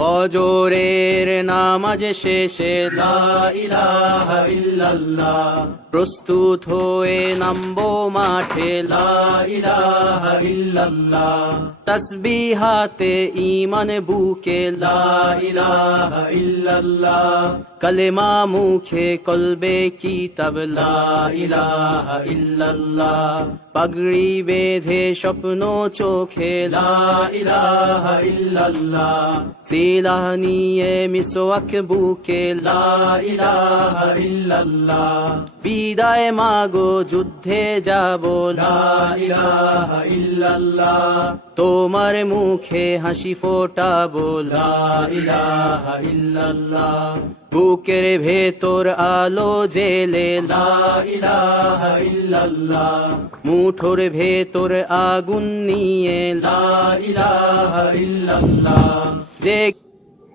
ফজরের নামাজ শেষে লা ইলাহা ইল্লাল্লাহ, প্রস্তুত হয়ে নামবো মাঠে লা ইলাহা ইল্লাল্লাহ, তাসবিহাতে ঈমান বুকে লা ইলাহা ইল্লাল্লাহ, কালেমা মুখে কলবে কিতাব লা ইলাহা ইল্লাল্লাহ, পাগড়ি বেঁধে স্বপ্ন চোখে লা ইলাহা ইল্লাল্লাহ, সিলাহ নিয়ে মিসওয়াক বুকে লা ইলাহা ইল্লাল্লাহ, বিদায় মাগো যুদ্ধে যাব লা ইলাহা ইল্লাল্লাহ, তোমার মুখে হাসি ফোটাবো লা ইলাহা ইল্লাল্লাহ, বুকের ভেতর আলো জেলে লা ইলাহা ইল্লাল্লাহ, মুঠোর ভেতর আগুন নিয়ে লা ইলাহা ইল্লাল্লাহ, যে